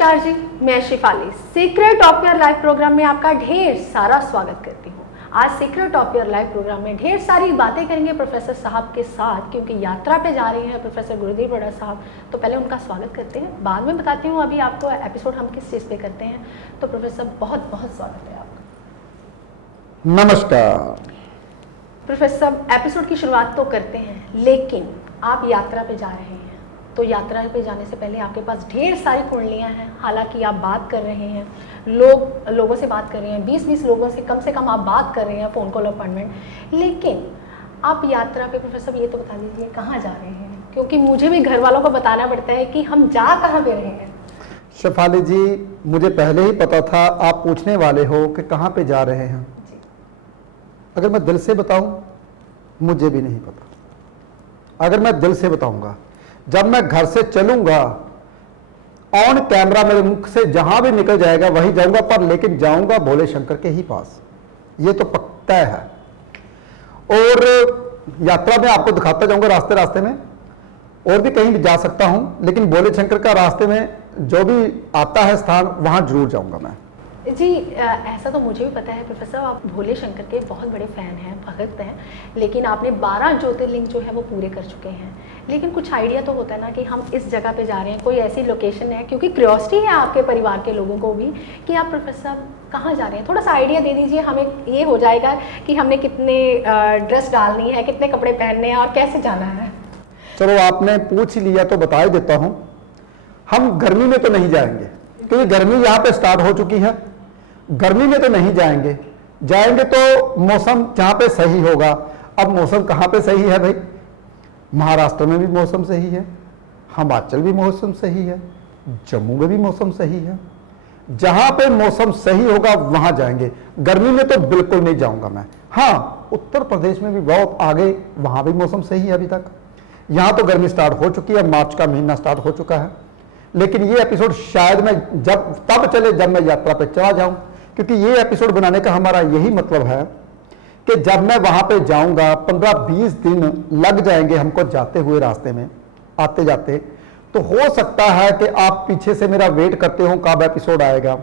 नमस्कार जी, मैं Shifali secret of your life program में आपका ढेर सारा स्वागत करती हूँ। आज secret of your life program में ढेर सारी बातें करेंगे प्रोफेसर साहब के साथ, क्योंकि यात्रा पे जा रहे हैं प्रोफेसर गुरुदेव बड़ा साहब। तो पहले उनका स्वागत करते हैं, बाद में बताती हूँ अभी आपको एपिसोड हम किस चीज़ पे करते हैं। तो प्रोफेसर बहुत बहुत स्वागत है आपका। नमस्कार प्रोफेसर, एपिसोड की शुरुआत तो करते हैं, लेकिन आप यात्रा पे जा रहे हैं तो यात्रा पे जाने से पहले आपके पास ढेर सारी कुंडलियां हैं। हालांकि आप बात कर रहे हैं, लोगों से बात कर रहे हैं, 20-20 लोगों से कम आप बात कर रहे हैं, फ़ोन कॉल अपॉइंटमेंट। लेकिन आप यात्रा पे प्रोफेसर ये तो बता दीजिए कहाँ जा रहे हैं, क्योंकि मुझे भी घर वालों को बताना पड़ता है कि हम जा कहाँ पे रहे हैं। शेफाली जी, मुझे पहले ही पता था आप पूछने वाले हो कि कहाँ पे जा रहे हैं। अगर मैं दिल से बताऊं, मुझे भी नहीं पता। अगर मैं दिल से बताऊंगा, जब मैं घर से चलूंगा, ऑन कैमरा मेरे मुख से जहां भी निकल जाएगा वहीं जाऊंगा, पर लेकिन जाऊंगा भोले शंकर के ही पास, ये तो पक्का है। और यात्रा में आपको दिखाता जाऊंगा रास्ते रास्ते में, और भी कहीं भी जा सकता हूं, लेकिन भोले शंकर का रास्ते में जो भी आता है स्थान, वहां जरूर जाऊंगा मैं। जी, ऐसा तो मुझे भी पता है प्रोफेसर, आप भोले शंकर के बहुत बड़े फ़ैन हैं, भक्त हैं। लेकिन आपने 12 ज्योतिर्लिंग जो है वो पूरे कर चुके हैं। लेकिन कुछ आइडिया तो होता है ना कि हम इस जगह पे जा रहे हैं, कोई ऐसी लोकेशन है, क्योंकि क्यूरियोसिटी है आपके परिवार के लोगों को भी कि आप प्रोफेसर कहाँ जा रहे हैं। थोड़ा सा आइडिया दे दीजिए, हमें ये हो जाएगा कि हमने कितने ड्रेस डालनी है, कितने कपड़े पहनने हैं और कैसे जाना है। चलो, आपने पूछ ही लिया तो बता ही देता हूं। हम गर्मी में तो नहीं जाएंगे, क्योंकि गर्मी यहाँ पे स्टार्ट हो चुकी है। गर्मी में तो नहीं जाएंगे, जाएंगे तो मौसम जहां पे सही होगा। अब मौसम कहां पे सही है भाई? महाराष्ट्र में भी मौसम सही है, हिमाचल भी मौसम सही है, जम्मू में भी मौसम सही है। जहां पे मौसम सही होगा वहां जाएंगे। गर्मी में तो बिल्कुल नहीं जाऊंगा मैं। हाँ, उत्तर प्रदेश में भी बहुत आगे, वहां भी मौसम सही है अभी तक। यहां तो गर्मी स्टार्ट हो चुकी है, मार्च का महीना स्टार्ट हो चुका है। लेकिन ये एपिसोड शायद मैं तब चले जब मैं यात्रा पे चला जाऊं, क्योंकि ये एपिसोड बनाने का हमारा यही मतलब है कि जब मैं वहां पे जाऊंगा, 15-20 दिन लग जाएंगे हमको जाते हुए, रास्ते में आते जाते। तो हो सकता है कि आप पीछे से मेरा वेट करते हो कब एपिसोड आएगा।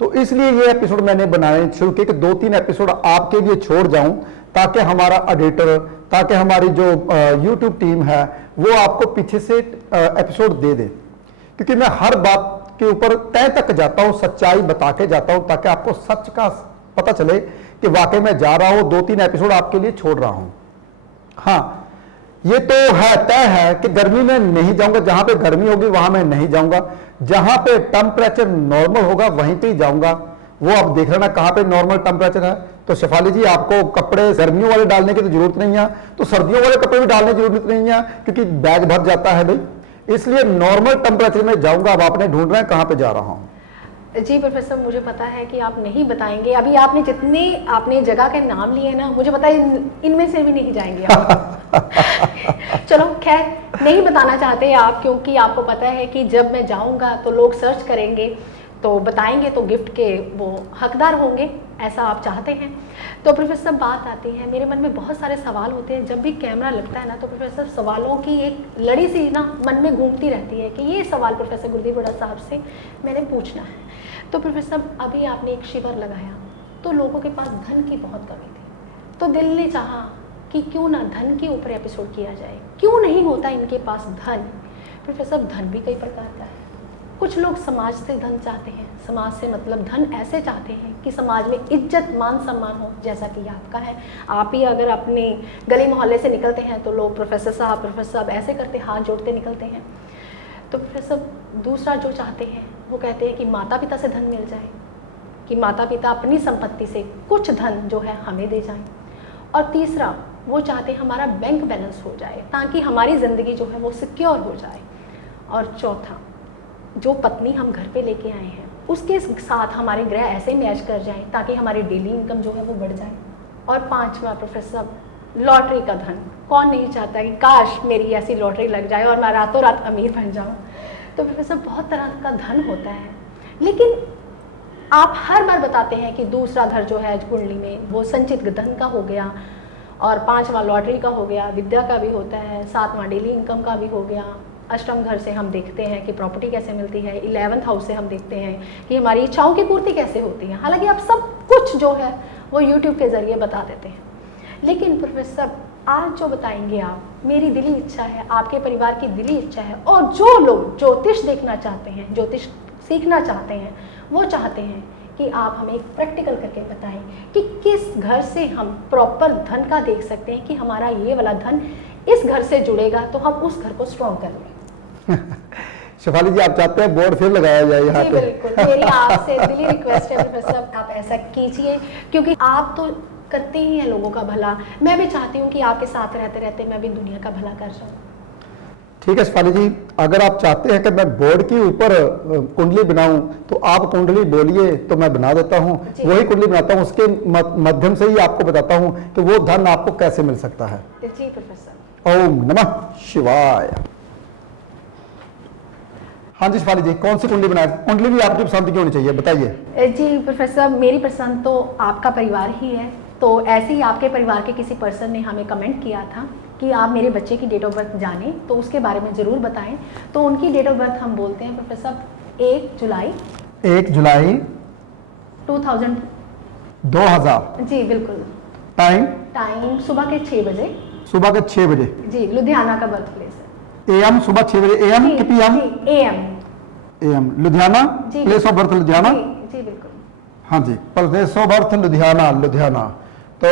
तो इसलिए ये एपिसोड मैंने बनाने शुरू किए कि 2-3 एपिसोड आपके लिए छोड़ जाऊं, ताकि हमारा एडिटर, ताकि हमारी जो यूट्यूब टीम है वो आपको पीछे से एपिसोड दे दे। क्योंकि मैं हर बात के ऊपर तय तक जाता हूं, सच्चाई बता के जाता हूं, ताकि आपको सच का पता चले कि वाकई मैं जा रहा हूं। 2-3 एपिसोड आपके लिए छोड़ रहा हूं। हाँ, ये तो है, तय है कि गर्मी में नहीं जाऊंगा। जहां पे गर्मी होगी वहां मैं नहीं जाऊंगा। जहां पे टेम्परेचर नॉर्मल होगा वहीं पे ही जाऊंगा। वो आप देख लेना कहां पे नॉर्मल टेम्परेचर है। तो शेफाली जी, आपको कपड़े गर्मियों वाले डालने की तो जरूरत नहीं है, तो सर्दियों वाले कपड़े भी डालने की जरूरत नहीं है, क्योंकि बैग भर जाता है भाई। इसलिए नॉर्मल टेम्परेचर में जाऊंगा। अब आपने ढूंढ रहे हैं कहां पे जा रहा हूं। जी प्रोफेसर, मुझे पता है कि आप नहीं बताएंगे। अभी आपने जितने जगह के नाम लिए ना, मुझे पता है इनमें से भी नहीं जाएंगे आप। चलो खैर, नहीं बताना चाहते आप, क्योंकि आपको पता है कि जब मैं जाऊंगा तो लोग सर्च करेंगे, तो बताएंगे तो गिफ्ट के वो हकदार होंगे, ऐसा आप चाहते हैं। तो प्रोफेसर, बात आती है, मेरे मन में बहुत सारे सवाल होते हैं। जब भी कैमरा लगता है ना, तो प्रोफेसर सवालों की एक लड़ी सी ना मन में घूमती रहती है कि ये सवाल प्रोफेसर गुरुदेव बड़ा साहब से मैंने पूछना है। तो प्रोफेसर, अभी आपने एक शिविर लगाया तो लोगों के पास धन की बहुत कमी थी, तो दिल ने चाहा कि क्यों ना धन के ऊपर एपिसोड किया जाए। क्यों नहीं होता इनके पास धन? प्रोफेसर, धन भी कई प्रकार का है। कुछ लोग समाज से धन चाहते हैं, समाज से मतलब धन ऐसे चाहते हैं कि समाज में इज्जत मान सम्मान हो, जैसा कि आपका है। आप ही अगर अपने गली मोहल्ले से निकलते हैं तो लोग प्रोफेसर साहब ऐसे करते, हाथ जोड़ते निकलते हैं। तो प्रोफेसर, दूसरा जो चाहते हैं वो कहते हैं कि माता पिता से धन मिल जाए, कि माता पिता अपनी संपत्ति से कुछ धन जो है हमें दे जाएं। और तीसरा, वो चाहते हैं हमारा बैंक बैलेंस हो जाए, ताकि हमारी ज़िंदगी जो है वो सिक्योर हो जाए। और चौथा, जो पत्नी हम घर पे लेके आए हैं उसके साथ हमारे ग्रह ऐसे मैच कर जाएं ताकि हमारी डेली इनकम जो है वो बढ़ जाए। और पांचवा प्रोफेसर, लॉटरी का धन। कौन नहीं चाहता कि काश मेरी ऐसी लॉटरी लग जाए और मैं रातों रात अमीर बन जाऊं। तो प्रोफेसर, बहुत तरह का धन होता है, लेकिन आप हर बार बताते हैं कि दूसरा घर जो है कुंडली में वो संचित धन का हो गया, और 5वां लॉटरी का हो गया, विद्या का भी होता है, 7वां डेली इनकम का भी हो गया, अष्टम घर से हम देखते हैं कि प्रॉपर्टी कैसे मिलती है, 11th हाउस से हम देखते हैं कि हमारी इच्छाओं की पूर्ति कैसे होती है। हालांकि आप सब कुछ जो है वो यूट्यूब के ज़रिए बता देते हैं, लेकिन प्रोफेसर आज जो बताएंगे आप, मेरी दिली इच्छा है, आपके परिवार की दिली इच्छा है, और जो लोग ज्योतिष देखना चाहते हैं, ज्योतिष सीखना चाहते हैं, वो चाहते हैं कि आप हमें एक प्रैक्टिकल करके बताएं कि किस घर से हम प्रॉपर धन का देख सकते हैं कि हमारा ये वाला धन इस घर से जुड़ेगा तो हम उस घर को स्ट्रॉन्ग कर लें। शेफाली जी, आप चाहते हैं बोर्ड फिर लगाया जाए यहाँ पे? बिल्कुल, मेरी आपसे दिली रिक्वेस्ट है प्रोफेसर, आप ऐसा कीजिए, क्योंकि आप तो करते ही हैं लोगों का भला। मैं भी चाहती हूँ कि आपके साथ रहते रहते मैं भी दुनिया का भला कर जाऊँ। ठीक है शेफाली जी, अगर आप चाहते हैं कि मैं बोर्ड के ऊपर कुंडली बनाऊं तो आप कुंडली बोलिए तो मैं बना देता हूं, वही कुंडली बनाता हूं, उसके माध्यम से ही आपको बताता हूं कि वो धन आपको कैसे मिल सकता है। जी प्रोफेसर। ओम नमः शिवाय। हाँ जी शेफाली जी, कौन सी कुंडली बनाए? कुंडली भी आपकी पसंद की होनी चाहिए, बताइए। जी प्रोफेसर, मेरी पसंद तो आपका परिवार ही है, तो ऐसे ही आपके परिवार के किसी पर्सन ने हमें कमेंट किया था कि आप मेरे बच्चे की डेट ऑफ बर्थ जानें तो उसके बारे में ज़रूर बताएं। तो उनकी डेट ऑफ बर्थ हम बोलते हैं प्रोफेसर 1 जुलाई 2000। जी बिल्कुल। टाइम सुबह के 6 बजे। सुबह के 6 बजे। जी, लुधियाना का बर्थ प्लेस है। AM सुबह 6 बजे, AM कि PM? AM Ludhiana, place of birth Ludhiana. जी बिल्कुल। हाँ जी, प्लेस ऑफ बर्थ लुधियाना। तो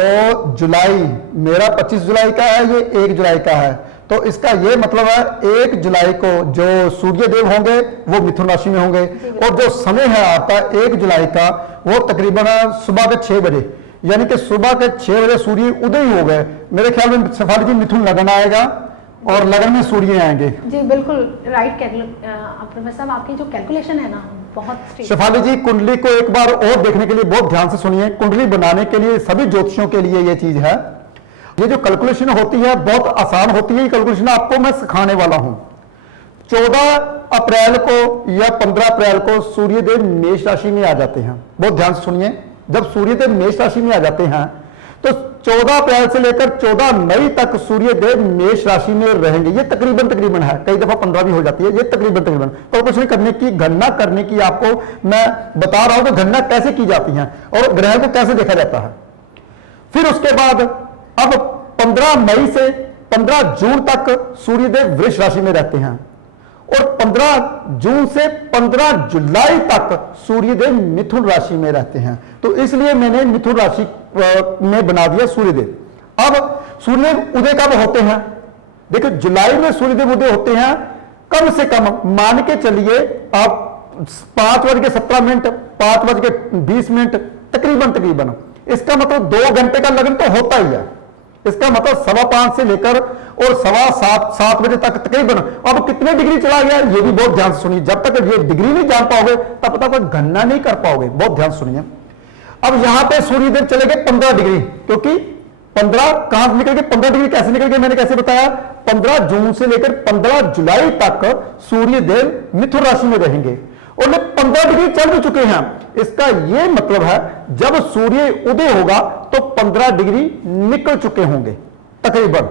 जुलाई मेरा 25 जुलाई का है, ये 1 जुलाई का है, तो इसका ये मतलब है 1 जुलाई को जो सूर्य देव होंगे वो मिथुन राशि में होंगे, और जो समय है आपका 1 जुलाई का वो तकरीबन सुबह के 6 बजे, यानी कि सुबह के 6 बजे सूर्य उदय हो गए। मेरे ख्याल में शेफाली जी मिथुन लगन आएगा और लगन में सूर्य आएंगे। जी बिल्कुल राइट। प्रोफेसर आपकी जो कैलकुलेशन है ना बहुत। शेफाली जी, कुंडली को एक बार और देखने के लिए बहुत ध्यान से सुनिए। कुंडली बनाने के लिए सभी ज्योतिषियों के लिए ये चीज है, ये जो कैलकुलेशन होती है बहुत आसान होती है। ये कैलकुलेशन आपको मैं सिखाने वाला हूं। 14 अप्रैल को या 15 अप्रैल को सूर्यदेव मेष राशि में आ जाते हैं। बहुत ध्यान से सुनिए, जब सूर्यदेव मेष राशि में आ जाते हैं तो 14 अप्रैल से लेकर 14 मई तक सूर्यदेव मेष राशि में रहेंगे। ये तकरीबन है, कई दफा 15 भी हो जाती है। ये तकरीबन कैलकुलेशन करने की, गणना करने की आपको मैं बता रहा हूं कि गणना कैसे की जाती है और ग्रह को कैसे देखा जाता है। फिर उसके बाद अब 15 मई से 15 जून तक सूर्यदेव वृष राशि में रहते हैं, और 15 जून से 15 जुलाई तक सूर्यदेव मिथुन राशि में रहते हैं। तो इसलिए मैंने मिथुन राशि में बना दिया सूर्यदेव। अब सूर्यदेव उदय कब होते हैं? देखो, जुलाई में सूर्यदेव उदय होते हैं कम से कम मान के चलिए आप 5:17, 5:20, तकरीबन। इसका मतलब 2 घंटे का लगन तो होता ही है। इसका मतलब 5:15 से लेकर और 7:15 बजे तक तकरीबन। अब कितने डिग्री चला गया ये भी बहुत ध्यान से सुनिए। जब तक ये डिग्री नहीं जान पाओगे तब तक गणना नहीं कर पाओगे। बहुत ध्यान सुनिए। अब यहां पे सूर्यदेव चले गए 15 डिग्री, क्योंकि 15 कहां निकल गए? 15 डिग्री कैसे निकल गए मैंने कैसे बताया? 15 जून से लेकर 15 जुलाई तक सूर्यदेव मिथुन राशि में रहेंगे, और 15 डिग्री चल भी चुके हैं। इसका यह मतलब है जब सूर्य उदय होगा तो 15 डिग्री निकल चुके होंगे तकरीबन।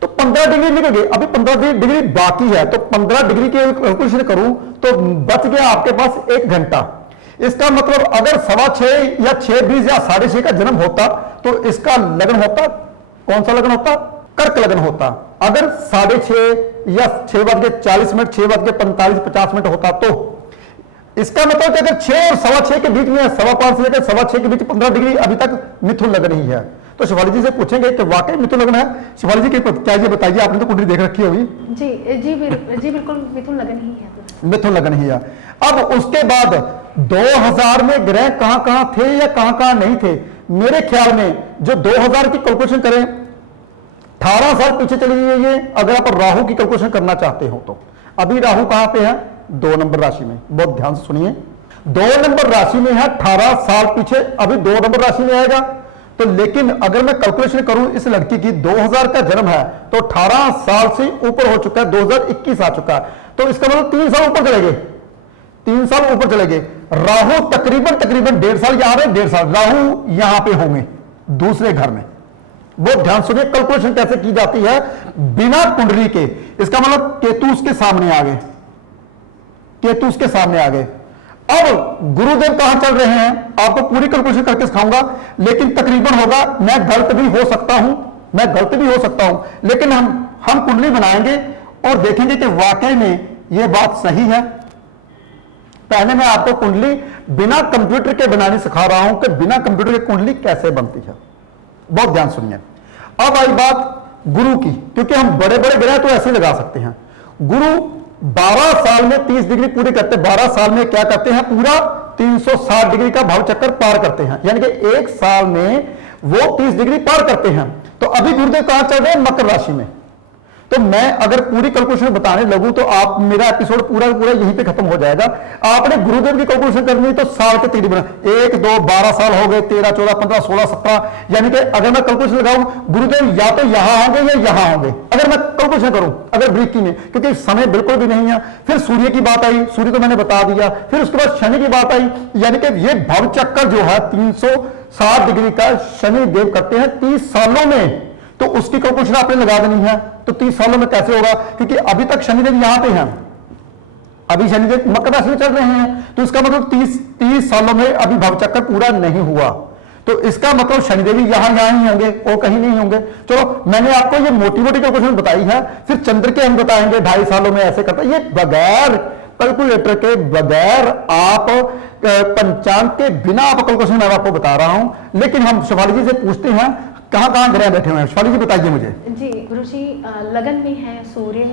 तो 15 डिग्री निकल गए, अभी 15 डिग्री बाकी है, तो 15 डिग्री के कैलकुलेशन करूं तो बच गया आपके पास 1 घंटा। इसका मतलब अगर 6:15 या 6:20 या 6:30 का जन्म होता तो इसका लगन होता, कौन सा लगन होता? कर्क लगन होता। अगर 6:30 या 6:40, 6:45 होता तो इसका मतलब कि अगर 6 और 6:15 के बीच में, 5:15 से लेकर 6:15 के बीच 15 डिग्री अभी तक मिथुन लगन ही है। तो शिवाली जी से पूछेंगे कि वाकई मिथुन लगन है? शिवाली जी क्या ये बताइए, आपने तो कुंडली देख रखी होगी। जी बिल्कुल मिथुन लगन ही है। मिथुन लगन ही है। अब उसके बाद 2000 में ग्रह कहां कहां थे या कहां कहां नहीं थे? मेरे ख्याल में जो 2000 की कैलकुलेशन करें, 18 साल पीछे चली जाइए अगर आप राहु की कैलकुलेशन करना चाहते हो तो। अभी राहु कहां पे है? 2 नंबर राशि में। बहुत ध्यान से सुनिए, 2 नंबर राशि में है। 18 साल पीछे अभी 2 नंबर राशि में आएगा। तो लेकिन अगर मैं कैलकुलेशन करूं इस लड़की की, 2000 का जन्म है तो 18 साल से ऊपर हो चुका है, 2021 आ चुका है, तो इसका मतलब 3 साल ऊपर चले गए। 3 साल ऊपर चले गए। राहु तकरीबन 1.5 साल, यहां पे 1.5 साल राहु यहां पे होंगे दूसरे घर में। बहुत ध्यान सुनिए, कैलकुलेशन कैसे की जाती है बिना कुंडली के। इसका मतलब केतु उसके सामने आ गए, केतु उसके सामने आ गए। अब गुरुदेव कहां चल रहे हैं, आपको पूरी कैलकुलेशन करके सिखाऊंगा, लेकिन तकरीबन होगा, मैं गलत भी हो सकता हूं, मैं गलत भी हो सकता हूं, लेकिन हम कुंडली बनाएंगे और देखेंगे कि वाकई में यह बात सही है। पहले मैं आपको कुंडली बिना कंप्यूटर के बनानी सिखा रहा हूं कि बिना कंप्यूटर के कुंडली कैसे बनती है। बहुत ध्यान सुनिए। अब आई बात गुरु की, क्योंकि हम बड़े बड़े ग्रह तो ऐसे लगा सकते हैं। गुरु 12 साल में 30 डिग्री पूरी करते, 12 साल में क्या करते हैं, पूरा 360 डिग्री का भाव चक्कर पार करते हैं, यानी कि एक साल में वो 30 डिग्री पार करते हैं। तो अभी गुरुदेव कहां चल रहे हैं, मकर राशि में। तो मैं अगर पूरी कैलकुलेशन बताने लगूं तो आप मेरा एपिसोड पूरा पूरा यहीं पे खत्म हो जाएगा। आपने गुरुदेव की कैलकुलेशन करनी है तो साल के 3 बना, 1 2 12 साल हो गए, 13 14 15 16 17, यानी कि अगर मैं कैलकुलेशन लगाऊं गुरुदेव या तो यहां होंगे या यहां होंगे, अगर मैं कैलकुलेशन करूं अगर ब्रीकी में, क्योंकि समय बिल्कुल भी नहीं है। फिर सूर्य की बात आई, सूर्य तो मैंने बता दिया, फिर उसके बाद शनि की बात आई, यानी कि ये भव चक्कर जो है 360 डिग्री का शनि देव करते हैं 30 सालों में। तो उसकी कैलकुलेशन आपने लगा देनी है। तो 30 सालों में कैसे होगा, क्योंकि अभी तक शनिदेव यहां पे हैं, अभी शनिदेव मकर राशि में चल रहे हैं, तो इसका मतलब 30 सालों में अभी भवचक्कर पूरा नहीं हुआ। तो इसका मतलब शनिदेव यहां ही होंगे और कहीं नहीं होंगे। चलो मैंने आपको ये मोटी मोटी कैलकुलेशन बताई है, फिर चंद्र के हम बताएंगे 2.5 सालों में ऐसे करता है। ये बगैर कैलकुलेटर के, बगैर आप पंचांग के बिना आप कैलकुलेशन मैं आपको बता रहा हूं। लेकिन हम शिवाली जी से पूछते हैं कहां कहां ग्रह बैठे हुए हैं, शिवाली जी बताइए मुझे। जी गुरुजी, लगन में है सूर्य,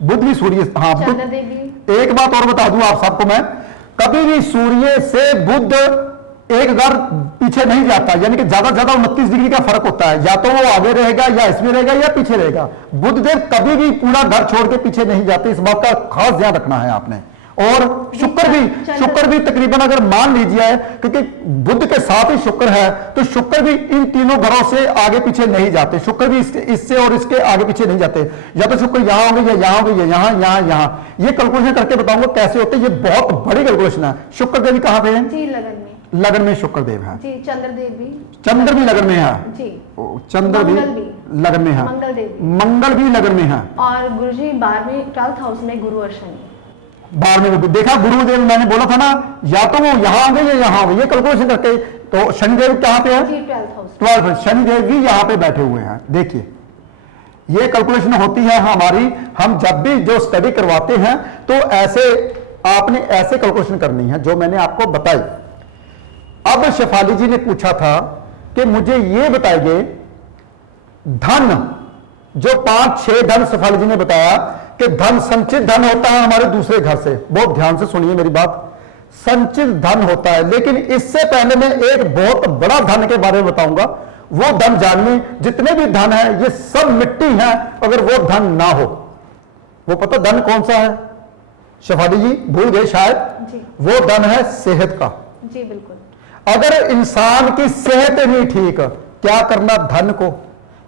बुध भी सूर्य, हाँ चंद्र देवी। एक बात और बता दूं आप सबको मैं, कभी भी सूर्य से बुध 1 घर पीछे नहीं जाता, यानी कि ज्यादा से ज्यादा 29 डिग्री का फर्क होता है, या तो वो आगे रहेगा या इसमें रहेगा या पीछे रहेगा। बुध देव कभी भी पूरा घर छोड़ के पीछे नहीं जाते, इस बात का खास ध्यान रखना है आपने। और शुक्र भी तकरीबन अगर मान लीजिए, क्योंकि बुध के साथ ही शुक्र है, तो शुक्र भी इन तीनों घरों से आगे पीछे नहीं जाते। शुक्र भी इससे और इसके आगे पीछे नहीं जाते, या तो शुक्र यहां होंगे या यहां होंगे या यहां। ये कैलकुलेशन करके बताऊंगा कैसे होते, ये बहुत बड़ी कैलकुलेशन है। शुक्र देवी कहां पे है, जी लगन में शुक्र देव है जी। चंद्र भी लगन में है जी, चंद्र भी लगन में है, मंगल भी लगन में है। और गुरुजी 12th हाउस में गुरु और शनि। 12 में देखा, गुरुदेव मैंने बोला था ना, या तो वो यहां होंगे या यहां होंगे, ये कैलकुलेशन करके। तो शनिदेव कहां पे है, 12th, शनिदेव भी यहां पे बैठे हुए हैं। देखिए ये कैलकुलेशन होती है हमारी, हम जब भी जो स्टडी करवाते हैं तो ऐसे आपने ऐसे कैलकुलेशन करनी है जो मैंने आपको बताई। अब शेफाली जी ने पूछा था कि मुझे ये बताइए धन, जो 5-6 धन शेफाली जी ने बताया कि धन संचित धन होता है हमारे दूसरे घर से। बहुत ध्यान से सुनिए मेरी बात, संचित धन होता है। लेकिन इससे पहले मैं एक बहुत बड़ा धन के बारे में बताऊंगा। वो धन जानिए, जितने भी धन है ये सब मिट्टी है अगर वो धन ना हो। वो पता धन कौन सा है शेफाली जी, भूल गए शायद। वो धन है सेहत का। जी बिल्कुल। अगर इंसान की सेहत नहीं ठीक, क्या करना धन को,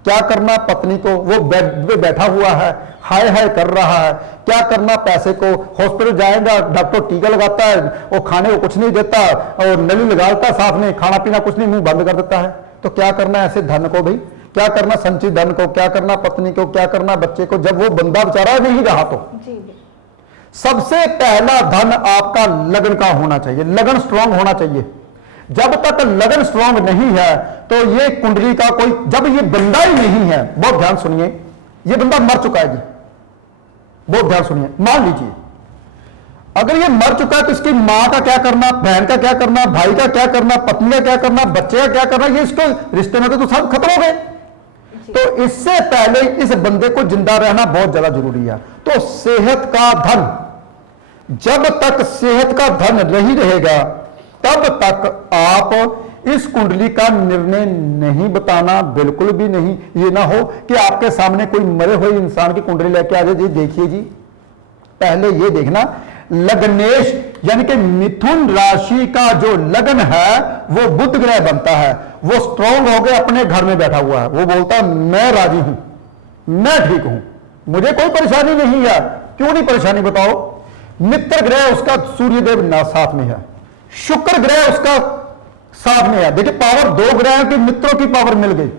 क्या करना पत्नी को, वो बेड पे बैठा हुआ है, हाय हाय कर रहा है, क्या करना पैसे को, हॉस्पिटल जाएगा डॉक्टर टीका लगाता है, वो खाने को कुछ नहीं देता और नली लगाता साथ में, खाना पीना कुछ नहीं, मुंह बंद कर देता है। तो क्या करना ऐसे धन को भाई, क्या करना संचित धन को, क्या करना पत्नी को, क्या करना बच्चे को, जब वो बंदा बेचारा नहीं रहा। तो सबसे पहला धन आपका लगन का होना चाहिए, लगन स्ट्रांग होना चाहिए। जब तक लगन स्ट्रांग नहीं है तो ये कुंडली का कोई, जब ये बंदा ही नहीं है, बहुत ध्यान सुनिए, ये बंदा मर चुका है जी, बहुत ध्यान सुनिए। मान लीजिए अगर ये मर चुका है तो इसकी मां का क्या करना, बहन का क्या करना, भाई का क्या करना, पत्नी का क्या करना, बच्चे का क्या करना, ये इसके रिश्ते में तो सब खत्म हो गए। तो इससे पहले इस बंदे को जिंदा रहना बहुत ज्यादा जरूरी है। तो सेहत का धन, जब तक सेहत का धन नहीं रहेगा तब तक आप इस कुंडली का निर्णय नहीं बताना, बिल्कुल भी नहीं। ये ना हो कि आपके सामने कोई मरे हुए इंसान की कुंडली लेके आ जाए, जी देखिए जी, पहले ये देखना लग्नेश यानी कि मिथुन राशि का जो लगन है वो बुध ग्रह बनता है, वो स्ट्रांग हो गया, अपने घर में बैठा हुआ है, वो बोलता है मैं राजी हूं, मैं ठीक हूं, मुझे कोई परेशानी नहीं है। क्यों नहीं परेशानी बताओ, मित्र ग्रह उसका सूर्यदेव ना साथ में है, शुक्र ग्रह उसका साथ में है। देखिए पावर 2 ग्रह की, मित्रों की पावर मिल गई।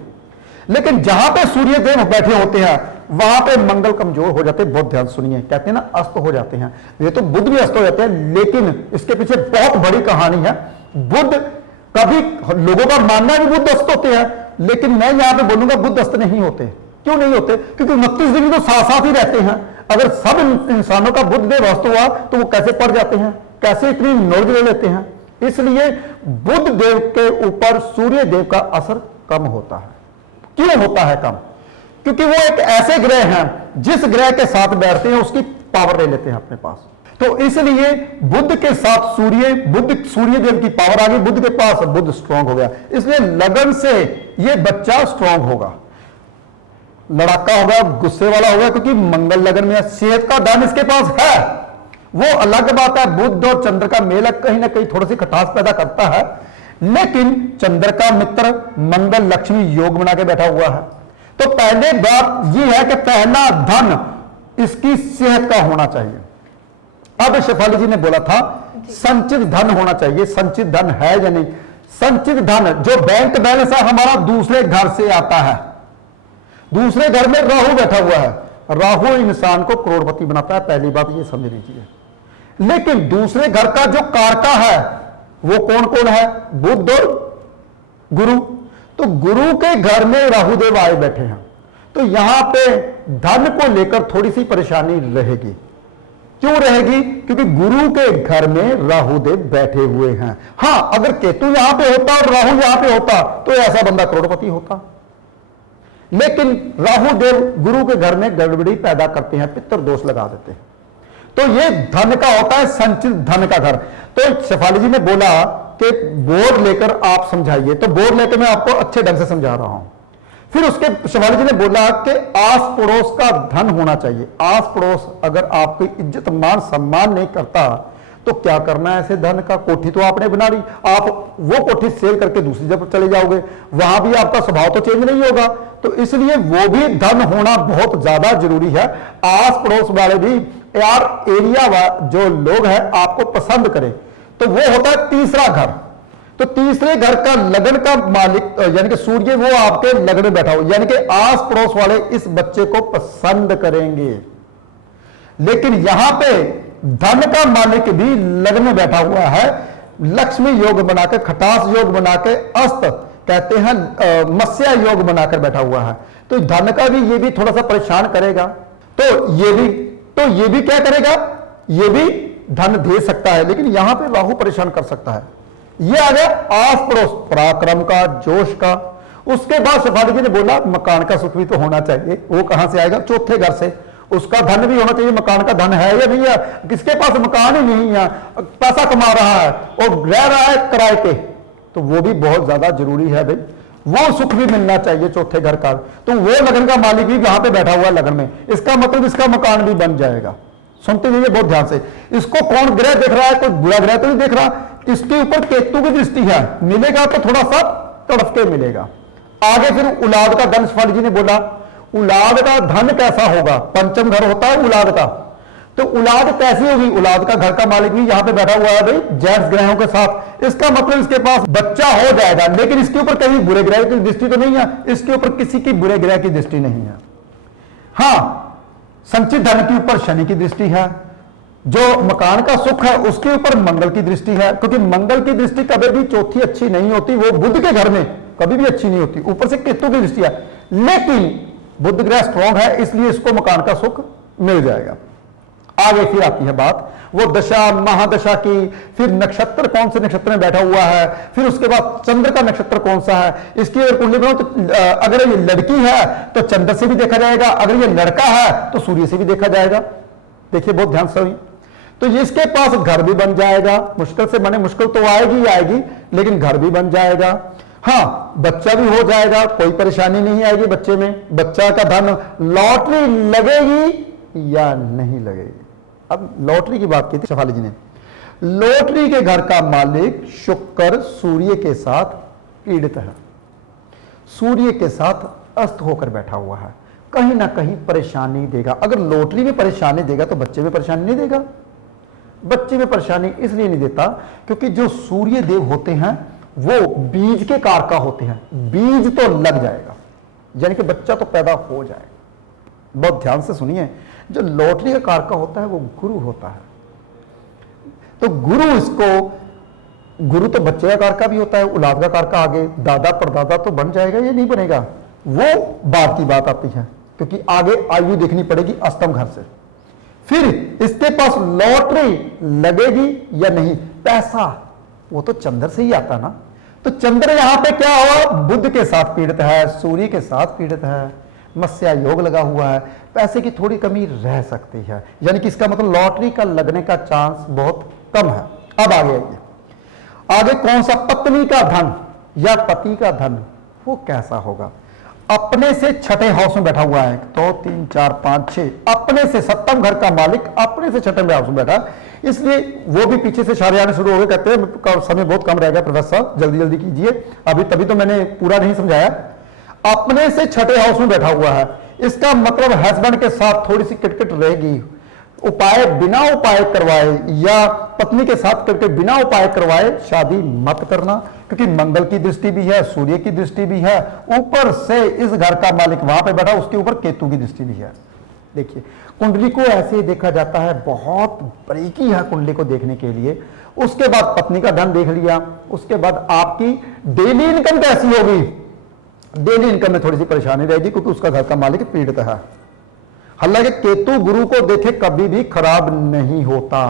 लेकिन जहां पे सूर्य देव बैठे होते हैं वहां पे मंगल कमजोर हो जाते हैं। बहुत ध्यान सुनिए, कहते हैं ना अस्त हो जाते हैं, ये तो बुध भी अस्त हो जाते हैं, लेकिन इसके पीछे बहुत बड़ी कहानी है। बुध कभी लोगों का मानना है कि बुध अस्त होते हैं, लेकिन मैं यहां पे बोलूंगा बुध अस्त नहीं होते। क्यों नहीं होते? क्योंकि 29 दिन तो साथ साथ ही रहते हैं। अगर सब इंसानों का बुध देव अस्त हुआ तो वो कैसे पड़ जाते हैं, कैसे इतनी नॉलेज ले लेते हैं? इसलिए बुध देव के ऊपर सूर्य देव का असर कम होता है। क्यों होता है कम? क्योंकि वो एक ऐसे ग्रह हैं जिस ग्रह के साथ बैठते हैं उसकी पावर ले लेते हैं अपने पास। तो इसलिए बुध के साथ सूर्य देव की पावर आ गई, बुध के पास बुध स्ट्रांग हो गया, इसलिए लगन से ये बच्चा स्ट्रांग होगा, लड़ाका होगा, गुस्से वाला होगा, क्योंकि मंगल लगन में सेहत का धन इसके पास है। वो अलग बात है, बुध और चंद्र का मेल कहीं ना कहीं थोड़ी सी खटास पैदा करता है, लेकिन चंद्र का मित्र मंगल लक्ष्मी योग बना के बैठा हुआ है। तो पहले बात यह है कि पहला धन इसकी सेहत का होना चाहिए। अब शेफाली जी ने बोला था संचित धन होना चाहिए, संचित धन है या नहीं? संचित धन जो बैंक बैलेंस है हमारा दूसरे घर से आता है। दूसरे घर में राहु बैठा हुआ है, राहु इंसान को करोड़पति बनाता है, पहली बात ये समझ लीजिए। लेकिन दूसरे घर का जो कारका है वो कौन कौन है? बुध और गुरु। तो गुरु के घर में राहुदेव आए बैठे हैं, तो यहां पे धन को लेकर थोड़ी सी परेशानी रहेगी। क्यों रहेगी? क्योंकि गुरु के घर में राहुदेव बैठे हुए हैं। हां, अगर केतु यहां पे होता और राहु यहां पे होता तो ऐसा बंदा करोड़पति होता, लेकिन राहुदेव गुरु के घर में गड़बड़ी पैदा करते हैं, पितर दोष लगा देते हैं। तो ये धन का होता है संचित धन का घर। तो शेफाली जी ने बोला कि बोर्ड लेकर आप समझाइए, तो बोर्ड लेकर मैं आपको अच्छे ढंग से समझा रहा हूं। फिर उसके शेफाली जी ने बोला कि आस पड़ोस का धन होना चाहिए। आस पड़ोस अगर आपकी इज्जत मान सम्मान नहीं करता तो क्या करना है ऐसे धन का? कोठी तो आपने बना ली, आप वो कोठी सेल करके दूसरी जगह चले जाओगे, वहां भी आपका स्वभाव तो चेंज नहीं होगा। तो इसलिए वो भी धन होना बहुत ज्यादा जरूरी है। आस पड़ोस वाले भी यार एरिया जो लोग हैं आपको पसंद करें, तो वो होता है तीसरा घर। तो तीसरे घर का लगन का मालिक यानी कि सूर्य वो आपके लगन में बैठा हो, यानी कि आस पड़ोस वाले इस बच्चे को पसंद करेंगे। लेकिन यहां पे धन का मालिक भी लगन में बैठा हुआ है, लक्ष्मी योग बनाकर, खटास योग बनाकर, अस्त कहते हैं मत्स्य योग बनाकर बैठा हुआ है। तो धन का भी ये भी थोड़ा सा परेशान करेगा। तो ये भी क्या करेगा? ये भी धन दे सकता है, लेकिन यहां पे राहु परेशान कर सकता है। ये आ गया आस पड़ोस, पराक्रम का, जोश का। उसके बाद शेफाली जी ने बोला मकान का सुख भी तो होना चाहिए। वो कहां से आएगा? चौथे घर से। उसका धन भी होना चाहिए। मकान का धन है या नहीं है? किसके पास मकान ही नहीं है, पैसा कमा रहा है और रह रहा है किराए पे, तो वो भी बहुत ज्यादा जरूरी है भाई। वो सुख भी मिलना चाहिए चौथे घर का। तो वो लगन का मालिक भी यहां पे बैठा हुआ है लगन में, इसका मतलब इसका मकान भी बन जाएगा। सुनते जाइए बहुत ध्यान से। इसको कौन ग्रह देख रहा है? कोई बुरा ग्रह तो नहीं देख रहा। इसके ऊपर केतु की दृष्टि है, मिलेगा तो थोड़ा सा तड़फ के मिलेगा। आगे फिर औलाद का धन शेफाली जी ने बोला, औलाद का धन कैसा होगा? पंचम घर होता है औलाद का, तो औलाद कैसी होगी? औलाद का घर का मालिक भी यहां पे बैठा हुआ है भाई जैस ग्रहों के साथ। इसका मतलब इसके पास बच्चा हो जाएगा, लेकिन इसके ऊपर कहीं बुरे ग्रह की दृष्टि तो नहीं है, इसके ऊपर किसी की बुरे ग्रह की दृष्टि नहीं है। हां, संचित धन के ऊपर शनि की दृष्टि है। जो मकान का सुख है उसके ऊपर मंगल की दृष्टि है, क्योंकि मंगल की दृष्टि कभी भी चौथी अच्छी नहीं होती, वो बुध के घर में कभी भी अच्छी नहीं होती। ऊपर से केतु की दृष्टि है, लेकिन बुध ग्रह स्ट्रॉन्ग है, इसलिए इसको मकान का सुख मिल जाएगा। आगे फिर आती है बात वो दशा महादशा की, फिर नक्षत्र कौन से नक्षत्र में बैठा हुआ है, फिर उसके बाद चंद्र का नक्षत्र कौन सा है। इसकी अगर कुंडली बनाओ तो अगर ये लड़की है तो चंद्र से भी देखा जाएगा, अगर ये लड़का है तो सूर्य से भी देखा जाएगा। देखिए बहुत ध्यान से। तो इसके पास घर भी बन जाएगा, मुश्किल से बने, मुश्किल तो आएगी ही आएगी, लेकिन घर भी बन जाएगा। हाँ, बच्चा भी हो जाएगा, कोई परेशानी नहीं आएगी बच्चे में। बच्चा का धन, लॉटरी लगेगी या नहीं लगेगी? अब लॉटरी की बात की थी शेफाली जी ने। लॉटरी के घर का मालिक शुक्र सूर्य के साथ पीड़ित है, सूर्य के साथ अस्त होकर बैठा हुआ है, कहीं ना कहीं परेशानी देगा। अगर लॉटरी में परेशानी देगा तो बच्चे में परेशानी नहीं देगा। बच्चे में परेशानी इसलिए नहीं देता क्योंकि जो सूर्य देव होते हैं वो बीज के कारका होते हैं, बीज तो लग जाएगा। यानी कि बच्चा तो पैदा हो जाए। बहुत ध्यान से सुनिए, जो लॉटरी का कारका होता है वो गुरु होता है। तो गुरु तो बच्चे का कारका भी होता है, औलाद का कारका आगे दादा परदादा तो बन जाएगा या नहीं बनेगा, वो बात की बात आती है, क्योंकि आगे आयु देखनी पड़ेगी अष्टम घर से। फिर इसके पास लॉटरी लगेगी या नहीं, पैसा वो तो चंद्र से ही आता ना। तो चंद्र यहां पे क्या हुआ, बुध के साथ पीड़ित है, सूर्य के साथ पीड़ित है, मत्स्या योग लगा हुआ है, पैसे की थोड़ी कमी रह सकती है, यानी कि इसका मतलब लॉटरी का लगने का चांस बहुत कम है। अब आगे कौन सा, पत्नी का धन या पति का धन, वो कैसा होगा। अपने से छठे हाउस में बैठा हुआ है, 2 3 4 5 6, अपने से सप्तम घर का मालिक अपने से छठे हाउस में बैठा, इसलिए वो भी पीछे से इशारे आने शुरू हो गए, कहते हैं समय बहुत कम रह गया प्रोफेसर साहब, जल्दी जल्दी कीजिए, अभी तभी तो मैंने पूरा नहीं समझाया। अपने से छठे हाउस में बैठा हुआ है, इसका मतलब हस्बैंड के साथ थोड़ी सी किटकिट रहेगी, उपाय बिना उपाय करवाए या पत्नी के साथ करके बिना उपाय करवाए शादी मत करना, क्योंकि मंगल की दृष्टि भी है, सूर्य की दृष्टि भी है, ऊपर से इस घर का मालिक वहां पे बैठा, उसके ऊपर केतु की दृष्टि भी है। देखिए कुंडली को ऐसे ही देखा जाता है, बहुत बारीकी है कुंडली को देखने के लिए। उसके बाद पत्नी का धन देख लिया, उसके बाद आपकी डेली इनकम कैसी होगी, डेली इनकम में थोड़ी सी परेशानी रहेगी, क्योंकि उसका घर का मालिक पीड़ित है। हालांकि केतु गुरु को देखे कभी भी खराब नहीं होता,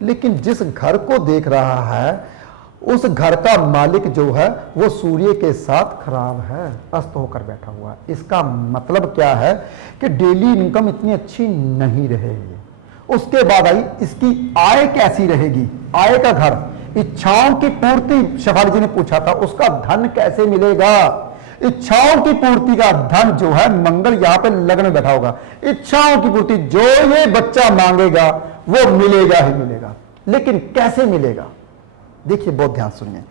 लेकिन जिस घर को देख रहा है उस घर का मालिक जो है वो सूर्य के साथ खराब है, अस्त होकर बैठा हुआ है। इसका मतलब क्या है कि डेली इनकम इतनी अच्छी नहीं रहेगी। उसके बाद आई इसकी आय कैसी रहेगी, आय का घर, इच्छाओं की पूर्ति, शेफाली जी ने पूछा था, उसका धन कैसे मिलेगा। इच्छाओं की पूर्ति का धन जो है, मंगल यहां पे लग्न में बैठा होगा, इच्छाओं की पूर्ति जो ये बच्चा मांगेगा वो मिलेगा ही मिलेगा। लेकिन कैसे मिलेगा, देखिए बहुत ध्यान सुनिए,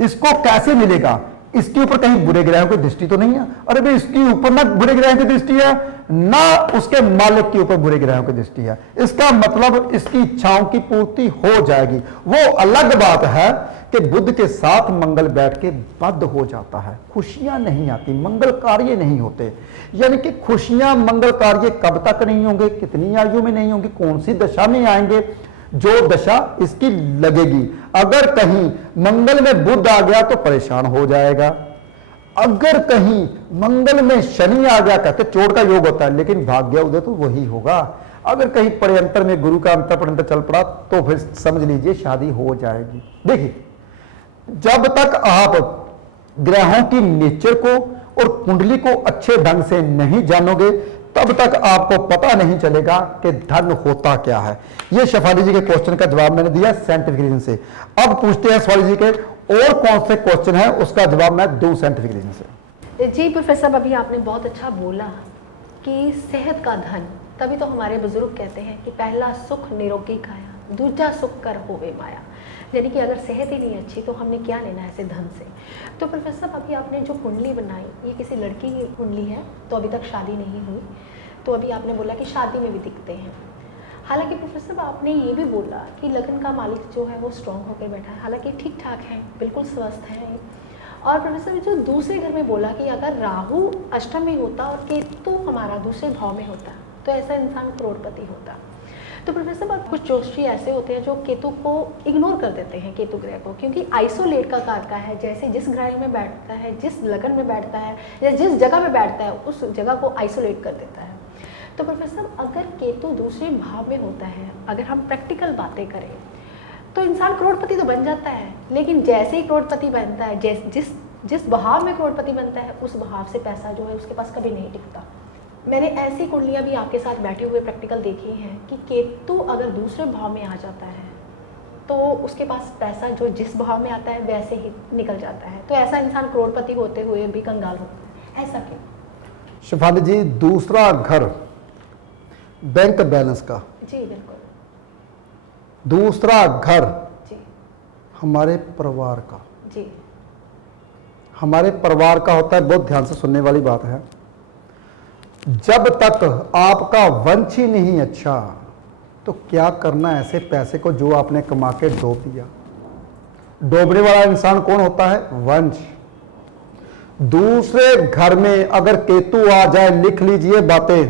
इसको कैसे मिलेगा, इसके ऊपर कहीं बुरे ग्रहों की दृष्टि तो नहीं है। अरे भाई इसके ऊपर ना बुरे ग्रहों की दृष्टि है, ना उसके मालिक के ऊपर बुरे ग्रहों की दृष्टि है। इसका मतलब इसकी इच्छाओं की पूर्ति हो जाएगी। वो अलग बात है कि बुध के साथ मंगल बैठ के बद्ध हो जाता है, खुशियां नहीं आती, मंगल कार्य नहीं होते। यानी कि खुशियां मंगल कार्य कब तक नहीं होंगे, कितनी आयु में नहीं होंगे, कौन सी दशा में आएंगे, जो दशा इसकी लगेगी। अगर कहीं मंगल में बुध आ गया तो परेशान हो जाएगा, अगर कहीं मंगल में शनि आ गया, कहते चोट का योग होता है, लेकिन भाग्य उदय तो वही होगा। अगर कहीं पड़यंतर में गुरु का अंतर पड़यंतर चल पड़ा तो फिर समझ लीजिए शादी हो जाएगी। देखिए जब तक आप ग्रहों की नेचर को और कुंडली को अच्छे ढंग से नहीं जानोगे तब तक आपको पता नहीं चलेगा कि धन होता क्या है। ये शेफाली जी के क्वेश्चन का जवाब मैंने दिया साइंटिफिक रीजन से। अब पूछते हैं शेफाली जी के और कौन से क्वेश्चन है, उसका जवाब मैं दूं साइंटिफिक रीजन से। जी प्रोफेसर, अभी आपने बहुत अच्छा बोला कि सेहत का धन, तभी तो हमारे बुजुर्ग कहते हैं कि पहला सुख निरोगी काया, दूजा सुख कर होवे माया। यानी कि अगर सेहत ही नहीं अच्छी तो हमने क्या लेना है ऐसे धन से। तो प्रोफेसर अभी आपने जो कुंडली बनाई, ये किसी लड़की की कुंडली है, तो अभी तक शादी नहीं हुई, तो अभी आपने बोला कि शादी में भी दिखते हैं। हालांकि प्रोफेसर आपने ये भी बोला कि लगन का मालिक जो है वो स्ट्रॉन्ग होकर बैठा है, हालांकि ठीक ठाक है, बिल्कुल स्वस्थ है। और प्रोफेसर जो दूसरे घर में बोला कि अगर राहु अष्टम में होता और केतु हमारा दूसरे भाव में होता तो ऐसा इंसान करोड़पति होता। तो प्रोफेसर कुछ जोशी ऐसे होते हैं जो केतु को इग्नोर कर देते हैं, केतु ग्रह को, क्योंकि आइसोलेट का कारक है। जैसे जिस ग्रह में बैठता है, जिस लगन में बैठता है या जिस जगह में बैठता है उस जगह को आइसोलेट कर देता है। तो प्रोफेसर अगर केतु दूसरे भाव में होता है, अगर हम प्रैक्टिकल बातें करें तो इंसान करोड़पति तो बन जाता है, लेकिन जैसे ही करोड़पति बनता है, जिस भाव में करोड़पति बनता है उस भाव से पैसा जो है उसके पास कभी नहीं टिकता। मैंने ऐसी कुंडलियाँ भी आपके साथ बैठे हुए प्रैक्टिकल देखी हैं कि केतु अगर दूसरे भाव में आ जाता है तो उसके पास पैसा जो जिस भाव में आता है वैसे ही निकल जाता है। तो ऐसा इंसान करोड़पति होते हुए भी कंगाल होता है, ऐसा क्यों? शेफाली जी, दूसरा घर बैंक बैलेंस का, जी बिल्कुल। दूसरा घर जी हमारे परिवार का, जी हमारे परिवार का होता है। बहुत ध्यान से सुनने वाली बात है। जब तक आपका वंश ही नहीं अच्छा तो क्या करना ऐसे पैसे को जो आपने कमा के डूब दिया। डूबने वाला इंसान कौन होता है? वंश। दूसरे घर में अगर केतु आ जाए, लिख लीजिए बातें,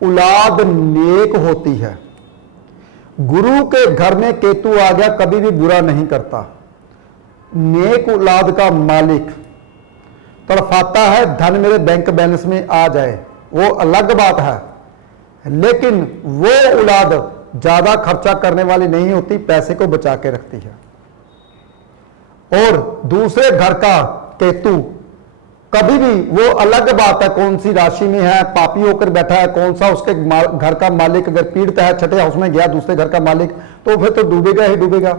औलाद नेक होती है। गुरु के घर में केतु आ गया कभी भी बुरा नहीं करता। नेक औलाद का मालिक तड़फाता है धन मेरे बैंक बैलेंस में आ जाए, वो अलग बात है, लेकिन वो औलाद ज्यादा खर्चा करने वाली नहीं होती, पैसे को बचा के रखती है। और दूसरे घर का केतु कभी भी, वो अलग बात है कौन सी राशि में है, पापी होकर बैठा है, कौन सा उसके घर का मालिक अगर पीड़ित है, छठे हाउस में गया दूसरे घर का मालिक, तो फिर तो डूबेगा ही डूबेगा।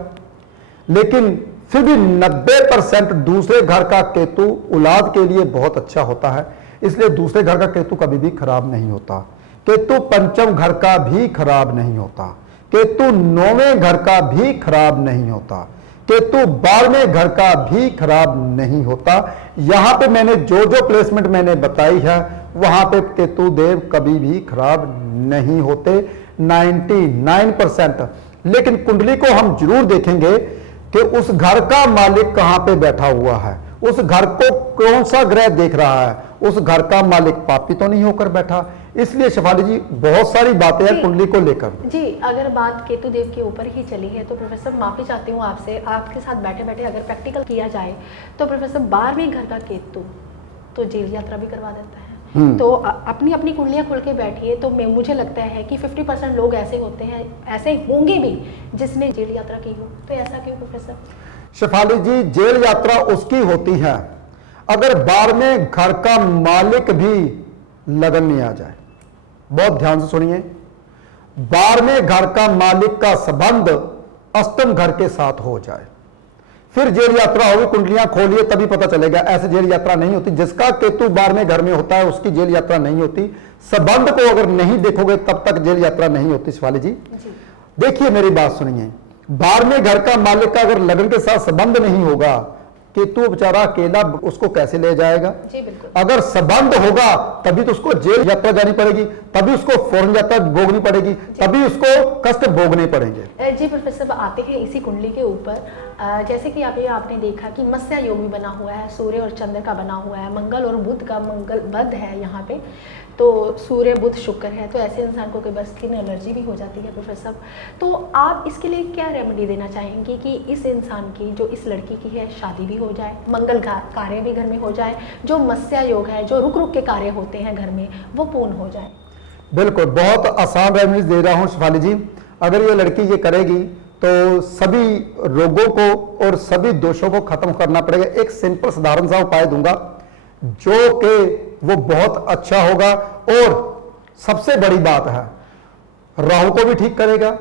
लेकिन फिर भी 90% दूसरे घर का केतु औलाद के लिए बहुत अच्छा होता है, इसलिए दूसरे घर का केतु कभी भी खराब नहीं होता। केतु पंचम घर का भी खराब नहीं होता, केतु 9वें घर का भी खराब नहीं होता, केतु 12वें घर का भी खराब नहीं होता। यहां पे मैंने जो जो प्लेसमेंट मैंने बताई है, वहां पे केतु देव कभी भी खराब नहीं होते 99%। लेकिन कुंडली को हम जरूर देखेंगे कि उस घर का मालिक कहां पे बैठा हुआ है, उस घर को कौन सा ग्रह देख रहा है, उस घर का मालिक पापी तो नहीं होकर बैठा। इसलिए शेफाली जी बहुत सारी बातें हैं कुंडली को लेकर। जी, अगर बात केतु देव के ऊपर ही चली है तो प्रोफेसर माफी चाहती हूँ आपसे, आपके साथ बैठे बैठे अगर प्रैक्टिकल किया जाए तो प्रोफेसर 12वें घर का केतु तो जेल यात्रा भी करवा देता है। तो अपनी अपनी कुंडलियां खोल के बैठिए, तो मुझे लगता है कि 50% लोग ऐसे होते हैं, ऐसे होंगे भी जिसने जेल यात्रा की हो। तो ऐसा क्यों प्रोफेसर? शेफाली जी, जेल यात्रा उसकी होती है अगर 12वें घर का मालिक भी लगन में आ जाए। बहुत ध्यान से सुनिए, 12वें घर का मालिक का संबंध अष्टम घर के साथ हो जाए, फिर जेल यात्रा होगी। कुंडलियां खोलिए तभी पता चलेगा, ऐसे जेल यात्रा नहीं होती। जिसका केतु 12वें घर में होता है उसकी जेल यात्रा नहीं होती। संबंध को अगर नहीं देखोगे तब तक जेल यात्रा नहीं होती। शिवाली जी देखिए, मेरी बात सुनिए, 12वें घर का मालिक का अगर लगन के साथ संबंध नहीं होगा, केतु बेचारा अकेला उसको कैसे ले जाएगा? जी बिल्कुल। अगर संबंध होगा तभी तो उसको जेल यात्रा जानी पड़ेगी, तभी उसको फौरन यात्रा भोगनी पड़ेगी, तभी उसको कष्ट भोगने पड़ेंगे। जी प्रोफेसर, आते हैं इसी कुंडली के ऊपर। जैसे कि आपने देखा कि मत्स्य योग भी बना हुआ है, सूर्य और चंद्र का बना हुआ है, मंगल और बुध का, मंगल बुध है यहाँ पे, तो सूर्य बुध शुक्र है, तो ऐसे इंसान को कई बार स्किन एलर्जी भी हो जाती है प्रोफेसर। तो आप इसके लिए क्या रेमेडी देना चाहेंगे कि इस इंसान की, जो इस लड़की की है, शादी भी हो जाए, मंगल कार्य भी घर में हो जाए, जो मत्स्य योग है, जो रुक रुक के कार्य होते हैं घर में, वो पूर्ण हो जाए? बिल्कुल, बहुत आसान रेमेडीज दे रहा हूँ शिफाली जी। अगर ये लड़की ये करेगी तो सभी रोगों को और सभी दोषों को खत्म करना पड़ेगा। एक सिंपल साधारण सा उपाय दूंगा जो कि वो बहुत अच्छा होगा। और सबसे बड़ी बात है, राहु को भी ठीक करेगा।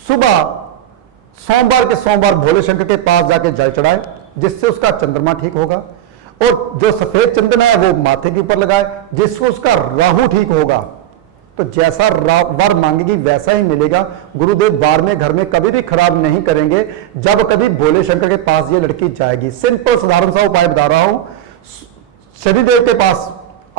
सुबह सोमवार के सोमवार भोले शंकर के पास जाके जल चढ़ाए, जिससे उसका चंद्रमा ठीक होगा। और जो सफेद चंदन है वो माथे के ऊपर लगाए, जिससे उसका राहु ठीक होगा। तो जैसा वर मांगेगी वैसा ही मिलेगा। गुरुदेव 12वें घर में कभी भी खराब नहीं करेंगे जब कभी भोले शंकर के पास ये लड़की जाएगी। सिंपल साधारण सा उपाय बता रहा हूं। शनिदेव के पास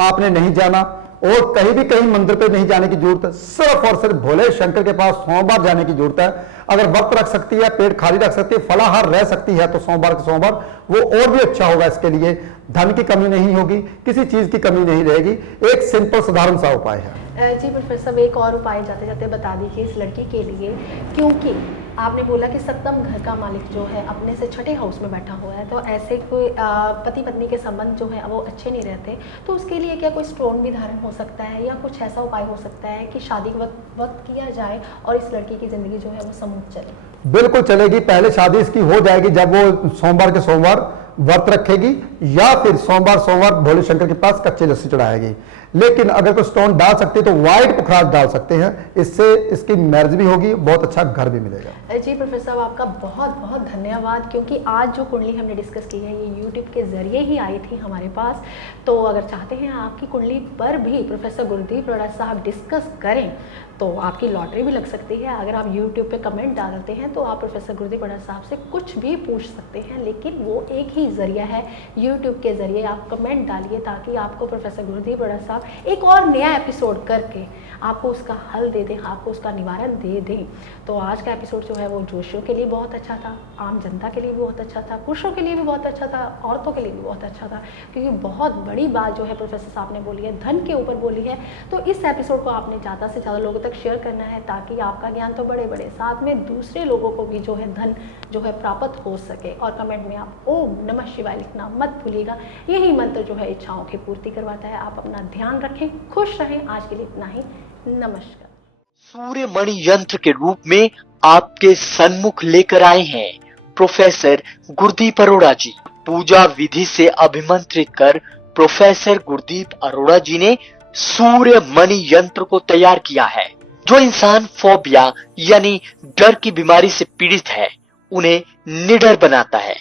आपने नहीं जाना और कहीं भी कहीं मंदिर पे नहीं जाने की जरूरत है, सिर्फ और सिर्फ भोले शंकर के पास सोमवार जाने की जरूरत है। अगर वक्त रख सकती है, पेट खाली रख सकती है, फलाहार रह सकती है, तो सोमवार के सोमवार वो और भी अच्छा होगा। इसके लिए धन की कमी नहीं होगी, किसी चीज की कमी नहीं रहेगी। एक सिंपल साधारण सा उपाय है। जी प्रोफेसर, एक और उपाय जाते जाते बता दीजिए इस लड़की के लिए, क्योंकि आपने बोला कि सप्तम घर का मालिक जो है अपने से छठे हाउस में बैठा हुआ है, तो ऐसे कोई पति पत्नी के संबंध जो है वो अच्छे नहीं रहते, तो उसके लिए क्या कोई स्टोन भी धारण हो सकता है या कुछ ऐसा उपाय हो सकता है कि शादी के वक्त किया जाए और इस लड़की की जिंदगी जो है वो समूह चले? बिल्कुल चलेगी। पहले शादी इसकी हो जाएगी जब वो सोमवार के सोमवार व्रत रखेगी, या फिर सोमवार भोले शंकर के पास कच्चे लस्सी चढ़ाएगी। लेकिन अगर कोई स्टोन डाल सकते हैं तो व्हाइट पुखराज डाल सकते हैं, इससे इसकी मैरिज भी होगी, बहुत अच्छा घर भी मिलेगा। जी प्रोफेसर, आपका बहुत बहुत धन्यवाद, क्योंकि आज जो कुंडली हमने डिस्कस की है ये यूट्यूब के जरिए ही आई थी हमारे पास। तो अगर चाहते हैं आपकी कुंडली पर भी प्रोफेसर गुरदीप रोड़ा साहब डिस्कस करें तो आपकी लॉटरी भी लग सकती है। अगर आप यूट्यूब पे कमेंट डालते हैं तो आप प्रोफेसर गुरदीप रोड़ा साहब से कुछ भी पूछ सकते हैं, लेकिन वो एक ही जरिया है, यूट्यूब के जरिए आप कमेंट डालिए ताकि आपको प्रोफेसर गुरदीप रोड़ा साहब एक और नया एपिसोड करके आपको उसका हल दे दें, आपको उसका निवारण दे दें। तो आज का एपिसोड जो है वो जोशियों के लिए बहुत अच्छा था, आम जनता के लिए भी बहुत अच्छा था, पुरुषों के लिए भी बहुत अच्छा था, औरतों के लिए भी बहुत अच्छा था, क्योंकि बहुत बड़ी बात जो है प्रोफेसर साहब ने बोली है, धन के ऊपर बोली है। तो इस एपिसोड को आपने ज़्यादा से ज़्यादा लोगों तक शेयर करना है, ताकि आपका ज्ञान तो बढ़े बढ़े, साथ में दूसरे लोगों को भी जो है धन जो है प्राप्त हो सके। और कमेंट में आप ओम नमः शिवाय लिखना मत भूलिएगा, यही मंत्र जो है इच्छाओं की पूर्ति करवाता है। आप अपना ध्यान रखें, खुश रहें। आज के लिए इतना ही, नमस्कार। सूर्य मणि यंत्र के रूप में आपके सन्मुख लेकर आए हैं प्रोफेसर गुरदीप अरोड़ा जी। पूजा विधि से अभिमंत्रित कर प्रोफेसर गुरदीप अरोड़ा जी ने सूर्य मणि यंत्र को तैयार किया है। जो इंसान फोबिया यानी डर की बीमारी से पीड़ित है, उन्हें निडर बनाता है।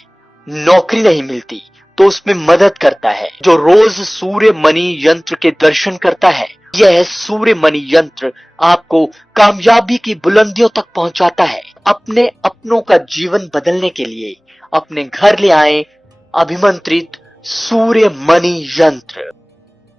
नौकरी नहीं मिलती तो उसमें मदद करता है। जो रोज सूर्य मणि यंत्र के दर्शन करता है, यह सूर्य मणि यंत्र आपको कामयाबी की बुलंदियों तक पहुंचाता है। अपने अपनों का जीवन बदलने के लिए अपने घर ले आए अभिमंत्रित सूर्य मणि यंत्र।